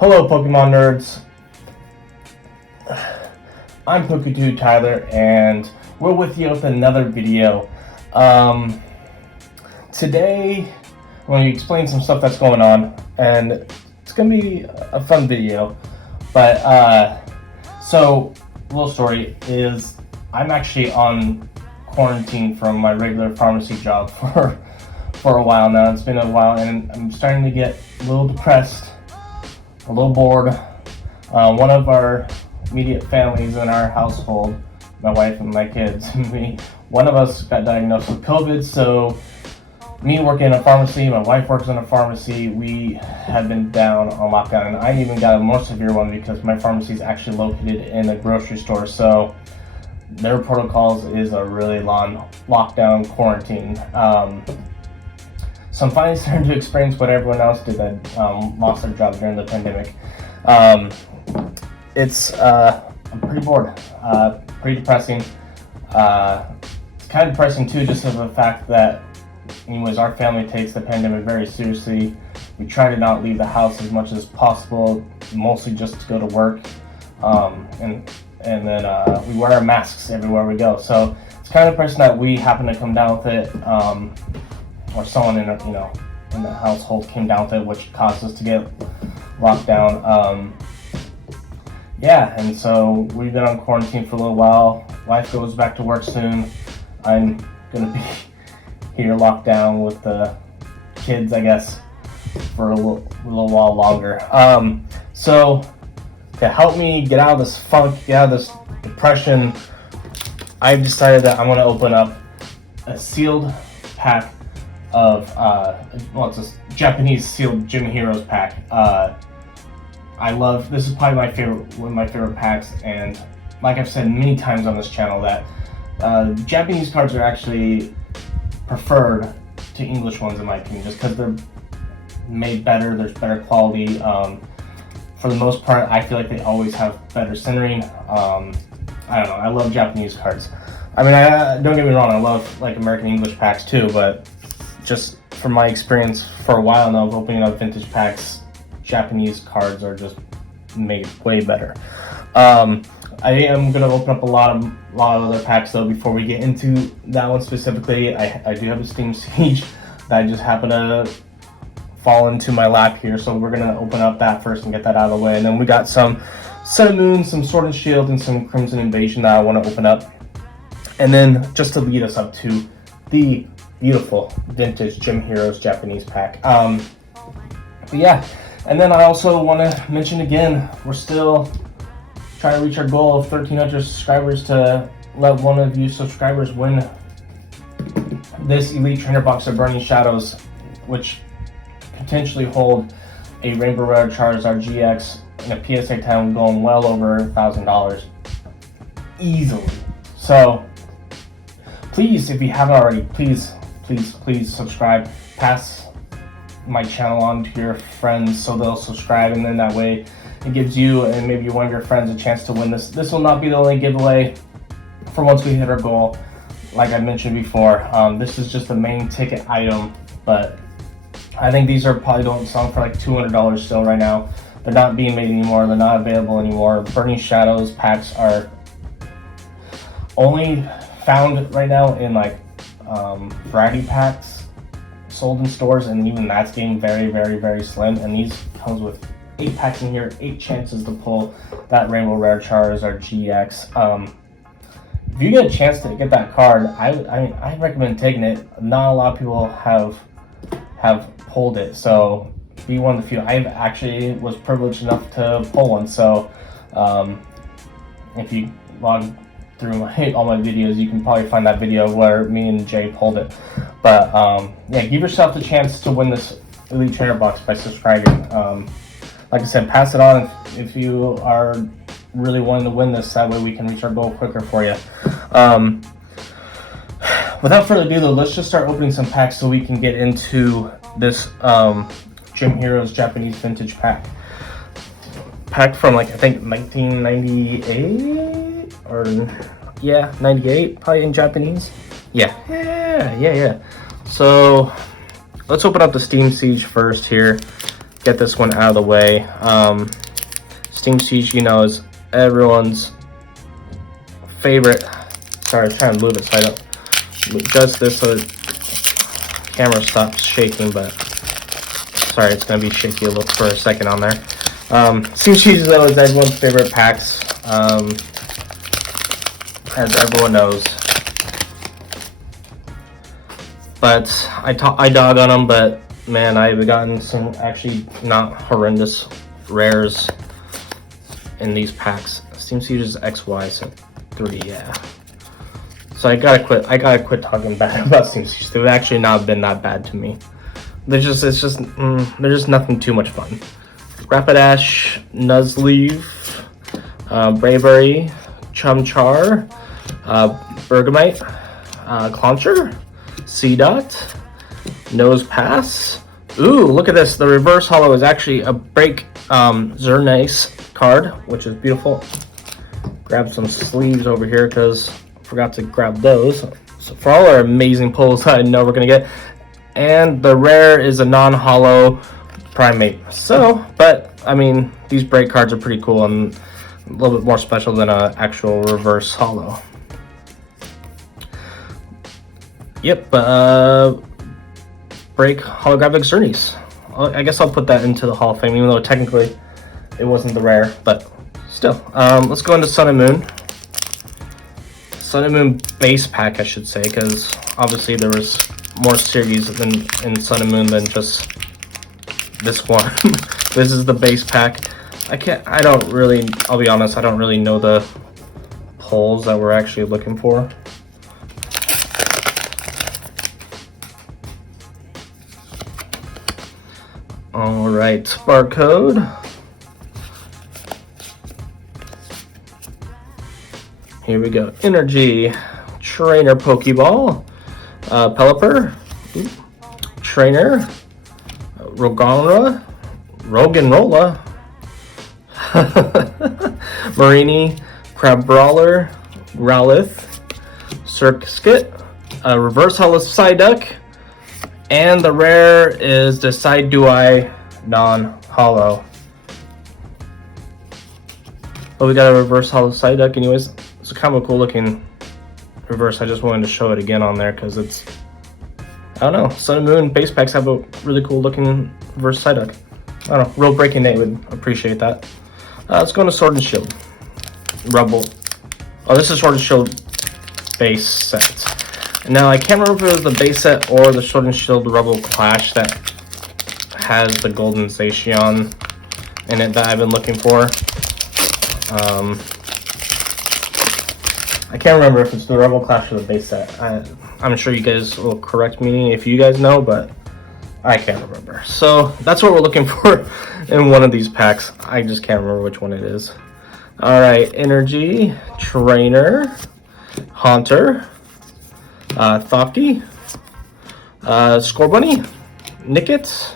Hello, Pokemon nerds. I'm pokenerdtyler, and we're with you with another video. Today, I'm going to explain some stuff that's going on, and it's going to be a fun video. But, so, little story is, I'm actually on quarantine from my regular pharmacy job for a while now. It's been a while, and I'm starting to get a little depressed, a little bored. One of our immediate families in our household, my wife and my kids, one of us got diagnosed with COVID, so me working in a pharmacy, my wife works in a pharmacy, we have been down on lockdown, and I even got a more severe one because my pharmacy is actually located in a grocery store, so their protocols is a really long lockdown quarantine. So I'm finally starting to experience what everyone else did that lost their job during the pandemic. I'm pretty bored, pretty depressing. It's kind of depressing too, just of the fact that, anyways, our family takes the pandemic very seriously. We try to not leave the house as much as possible, mostly just to go to work, and then we wear our masks everywhere we go. So it's kind of depressing that we happen to come down with it, or someone in the household came down with it, which caused us to get locked down. Yeah, and so we've been on quarantine for a little while. Wife goes back to work soon. I'm gonna be here locked down with the kids, I guess, for a little while longer. So to help me get out of this funk, get out of this depression, I've decided that I'm gonna open up a sealed pack of it's a Japanese sealed Gym Heroes pack. I love this. Is probably one of my favorite packs, and like I've said many times on this channel, that Japanese cards are actually preferred to English ones in my opinion, just because they're made better. There's better quality. For the most part, I feel like they always have better centering. I don't know. I love Japanese cards. I mean, don't get me wrong. I love like American English packs too, but just from my experience for a while now of opening up vintage packs, Japanese cards are just made way better. I am going to open up a lot of other packs though before we get into that one specifically. I do have a Steam Siege that just happened to fall into my lap here, so we're going to open up that first and get that out of the way. And then we got some Sun and Moon, some Sword and Shield, and some Crimson Invasion that I want to open up. And then just to lead us up to the beautiful vintage Gym Heroes Japanese pack. But yeah, and then I also want to mention again, we're still trying to reach our goal of 1,300 subscribers to let one of you subscribers win this Elite Trainer box of Burning Shadows, which potentially hold a Rainbow Rare Charizard GX and a PSA 10 going well over $1,000 easily. So please, if you haven't already, please subscribe. Pass my channel on to your friends so they'll subscribe, and then that way it gives you and maybe one of your friends a chance to win this. This will not be the only giveaway for once we hit our goal. Like I mentioned before, this is just the main ticket item, but I think these are probably going selling for like $200 still right now. They're not being made anymore. They're not available anymore. Burning Shadows packs are only found right now in like variety packs sold in stores, and even that's getting very, very, very slim. And these comes with 8 packs in here, 8 chances to pull that Rainbow Rare Charizard GX. If you get a chance to get that card, I recommend taking it. Not a lot of people have pulled it, so be one of the few. I actually was privileged enough to pull one, so if you log through all my videos, you can probably find that video where me and Jay pulled it. But yeah, give yourself the chance to win this Elite Trainer box by subscribing. Like I said, pass it on if you are really wanting to win this. That way we can reach our goal quicker for you. Without further ado though, let's just start opening some packs so we can get into this Gym Heroes Japanese vintage pack. Pack from like I think 1998 or yeah, 98 probably in Japanese. Yeah. So let's open up the Steam Siege first here. get this one out of the way. Steam Siege, you know, is everyone's favorite. Sorry, I'm trying to move it so I don't adjust this so the camera stops shaking, but sorry, it's gonna be shaky a little for a second on there. Steam Siege though is everyone's favorite packs, as everyone knows. But I dog on them, but man, I've gotten some actually not horrendous rares in these packs. Steam Siege is XY, so 3, yeah. So I gotta quit talking bad about Steam Siege. They've actually not been that bad to me. They're just nothing too much fun. Rapidash, Nuzleaf, Bravery, Chumchar, Bergamite, Clauncher, Seedot, Nose Pass. Ooh, look at this. The reverse holo is actually a break Xerneas card, which is beautiful. Grab some sleeves over here because I forgot to grab those. So for all our amazing pulls I know we're gonna get. And the rare is a non-holo Primate. So, but I mean, these break cards are pretty cool and a little bit more special than an actual reverse holo. Yep, break holographic Xerneas. I guess I'll put that into the Hall of Fame, even though technically it wasn't the rare, but still. Let's go into Sun and Moon. Sun and Moon base pack, I should say, because obviously there was more series than in Sun and Moon than just this one. This is the base pack. I'll be honest, I don't really know the pulls that we're actually looking for. All right, barcode. Here we go. Energy, Trainer Pokeball, Pelipper, Trainer, Roggenrola, Marini, Crabrawler, Growlithe, Circuskit, Reverse Holo Psyduck, and the rare is the Psydueye non-holo. But we got a Reverse Holo Psyduck anyways. It's kind of a cool looking reverse. I just wanted to show it again on there because it's, I don't know, Sun and Moon base packs have a really cool looking reverse Psyduck. I don't know, real breaking Nate would appreciate that. Let's go into Sword and Shield. Rumble. Oh, this is Sword and Shield base set. Now, I can't remember if it was the base set or the Sword and Shield Rebel Clash that has the Golden Zacian in it that I've been looking for. I can't remember if it's the Rebel Clash or the base set. I'm sure you guys will correct me if you guys know, but I can't remember. So that's what we're looking for in one of these packs. I just can't remember which one it is. All right, Energy, Trainer, Haunter, Thopky, Scorbunny, Nickit,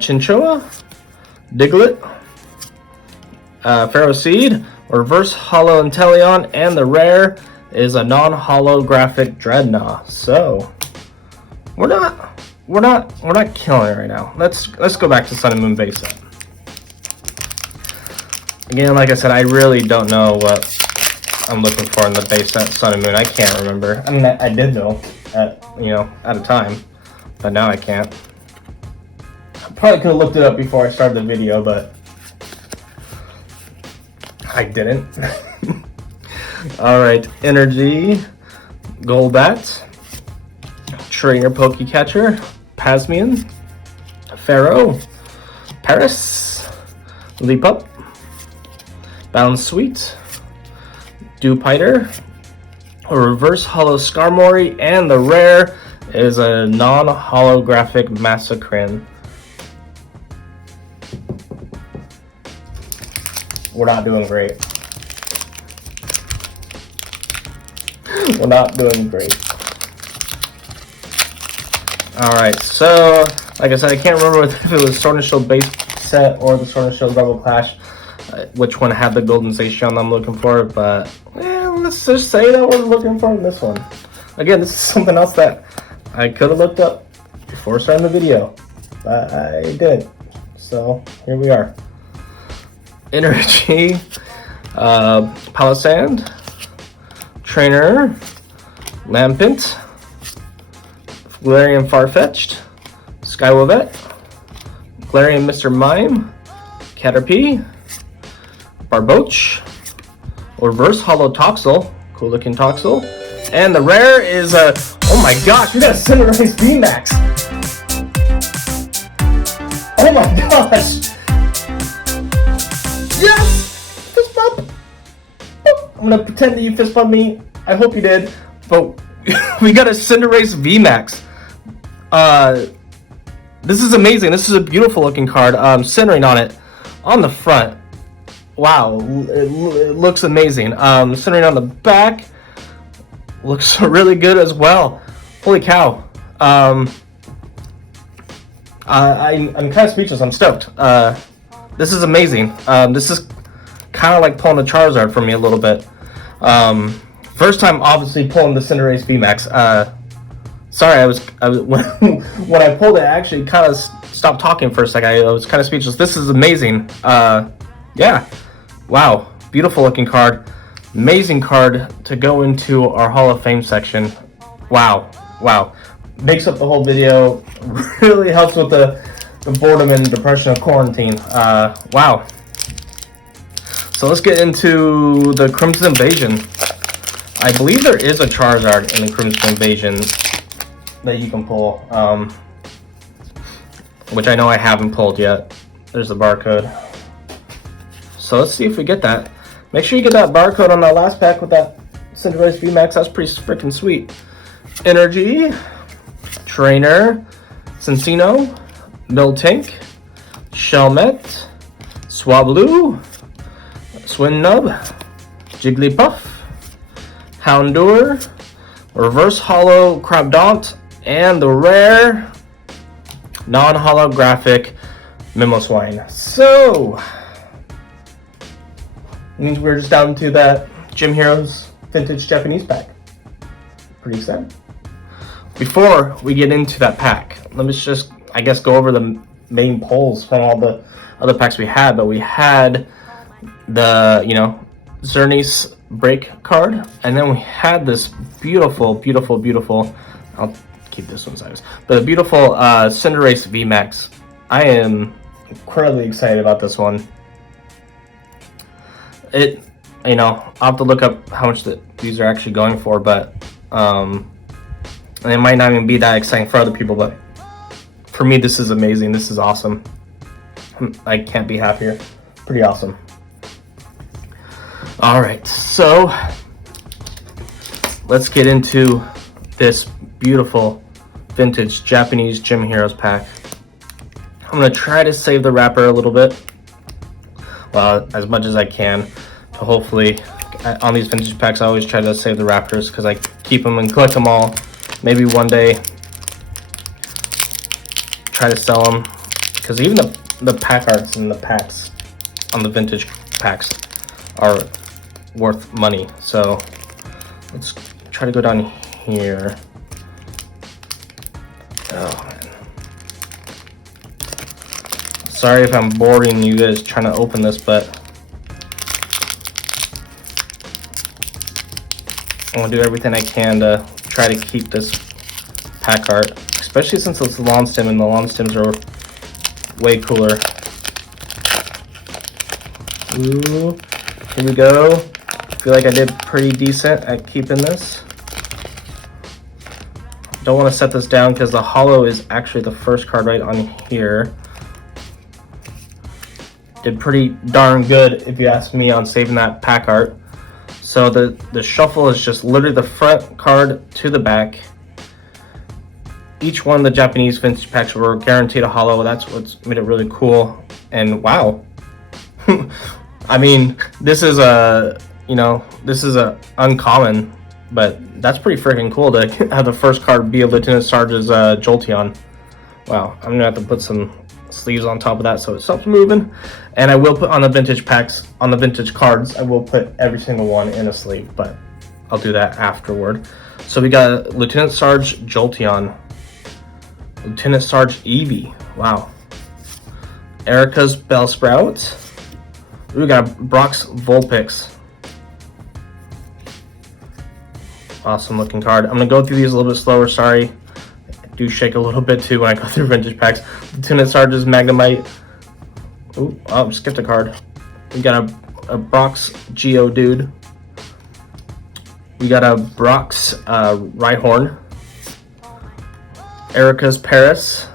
Chinchilla, Diglett, Ferroseed, Reverse Holo Inteleon, and the rare is a non-holographic Dreadnought. So we're not killing it right now. Let's go back to Sun and Moon base set. Again, like I said, I really don't know what I'm looking for in the base set Sun and Moon. I can't remember. I mean, I did know at a time, but now I can't. I probably could have looked it up before I started the video, but I didn't. All right, Energy, Golbat, Trainer Pokecatcher, Pasmian, Pharaoh, Paris, Leapup, Bound Sweet, Dewpider, a Reverse Holo Skarmory, and the rare is a non-holographic Massacrin. We're not doing great. We're not doing great. Alright, so, like I said, I can't remember if it was Sword and Shield base set or the Sword and Shield Rebel Clash, which one had the Golden Zacian I'm looking for, but let's just say that we're looking for this one. Again, this is something else that I could have looked up before starting the video, but I did. So here we are. Energy, Palisand, Trainer, Lampent, Galarian Farfetch'd, Skywolvet, Galarian Mr. Mime, Caterpie, Barboach, Reverse Hollow Toxel, cool looking Toxel, and the rare is a, oh my gosh, we got a Cinderace VMAX. Oh my gosh. Yes! Fist bump. I'm gonna pretend that you fist bumped me. I hope you did. But we got a Cinderace VMAX. This is amazing. This is a beautiful looking card. Centering on it on the front. Wow, it looks amazing. Centering on the back looks really good as well. Holy cow. I'm kind of speechless. I'm stoked. This is amazing. This is kind of like pulling a Charizard for me a little bit. First time, obviously, pulling the Cinderace VMAX. Sorry, I was when I pulled it, I actually kind of stopped talking for a second. I was kind of speechless. This is amazing. Yeah, wow, beautiful looking card. Amazing card to go into our Hall of Fame section. Wow, wow, makes up the whole video. Really helps with the boredom and depression of quarantine. Wow. So let's get into the Crimson Invasion. I believe there is a Charizard in the Crimson Invasion that you can pull, which I know I haven't pulled yet. There's the barcode. So let's see if we get that. Make sure you get that barcode on that last pack with that Cinderace VMAX. That's pretty freaking sweet. Energy, Trainer, Cincino, Miltank, Shelmet, Swablu, Swinub, Jigglypuff, Houndour, Reverse Hollow Crabdont, and the rare non-holographic Mimoswine. So means we're just down to that Gym Heroes Vintage Japanese pack. Pretty excited. Before we get into that pack, let me just, I guess, go over the main pulls from all the other packs we had. But we had the, Xerneas break card, and then we had this beautiful, beautiful, beautiful, I'll keep this one sideways, but a beautiful Cinderace VMAX. I am incredibly excited about this one. I'll have to look up how much these are actually going for, but and it might not even be that exciting for other people, but for me, this is amazing. This is awesome. I can't be happier. Pretty awesome. All right, so let's get into this beautiful vintage Japanese Gym Heroes pack. I'm gonna try to save the wrapper a little bit, well, as much as I can, to hopefully, on these vintage packs, I always try to save the wrappers because I keep them and collect them all. Maybe one day try to sell them, because even the pack arts and the packs on the vintage packs are worth money. So let's try to go down here. Oh man, sorry if I'm boring you guys trying to open this, but I want to do everything I can to try to keep this pack art, especially since it's the lawn stem, and the lawn stems are way cooler. Ooh, here we go. I feel like I did pretty decent at keeping this. Don't want to set this down because the hollow is actually the first card right on here. Did pretty darn good, if you ask me, on saving that pack art. So the shuffle is just literally the front card to the back. Each one of the Japanese vintage packs were guaranteed a hollow. That's what's made it really cool. And wow, I mean, this is a uncommon, but that's pretty freaking cool to have the first card be a Lieutenant Sarge's Jolteon. Wow, I'm gonna have to put some sleeves on top of that so it stops moving. And I will put on the vintage packs, on the vintage cards, I will put every single one in a sleeve, but I'll do that afterward. So we got Lieutenant Sarge Jolteon, Lieutenant Sarge Eevee, wow, Erica's Bellsprout. We got Brock's Vulpix. Awesome looking card. I'm gonna go through these a little bit slower, sorry. I do shake a little bit too when I go through vintage packs. The Tuna Sarge's Magnemite. Ooh, oh, skipped a card. We got a Brock's Geodude. We got a Brock's Rhyhorn. Erica's Paris.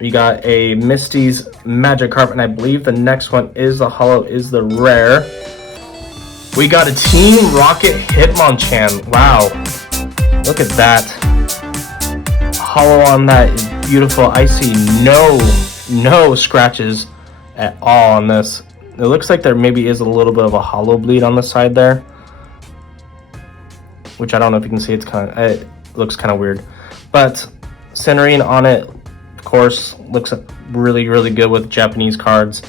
We got a Misty's Magikarp, and I believe the next one is the holo, is the rare. We got a Team Rocket Hitmonchan. Wow, look at that. Holo on that is beautiful. I see no scratches at all on this. It looks like there maybe is a little bit of a holo bleed on the side there, which I don't know if you can see. It looks kind of weird, but centering on it, of course, looks really good with Japanese cards.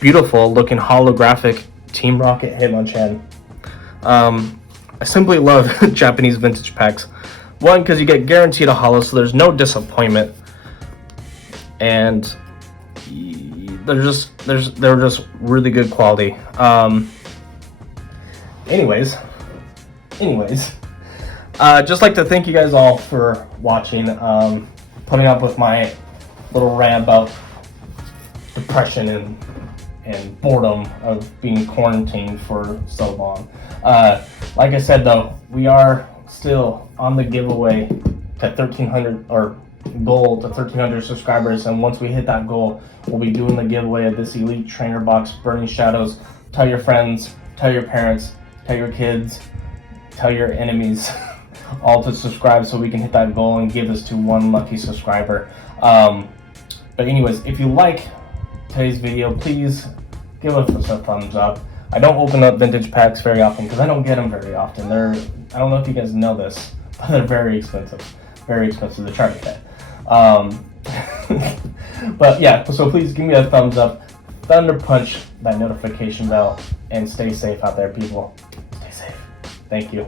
Beautiful looking holographic Team Rocket Hitmonchan. I simply love Japanese vintage packs. One, because you get guaranteed a holo, so there's no disappointment, and they're just really good quality. Anyways, just like to thank you guys all for watching, putting up with my little rant about depression and boredom of being quarantined for so long. Like I said though, we are still on the giveaway to 1,300, or goal to 1,300 subscribers, and once we hit that goal, we'll be doing the giveaway of this Elite Trainer Box, Burning Shadows. Tell your friends, tell your parents, tell your kids, tell your enemies all to subscribe so we can hit that goal and give this to one lucky subscriber. But anyways, if you like today's video, please give us a thumbs up. I don't open up vintage packs very often because I don't get them very often. I don't know if you guys know this, but they're very expensive to try to get. But yeah, so please give me a thumbs up, thunder punch that notification bell, and stay safe out there, people. Stay safe. Thank you.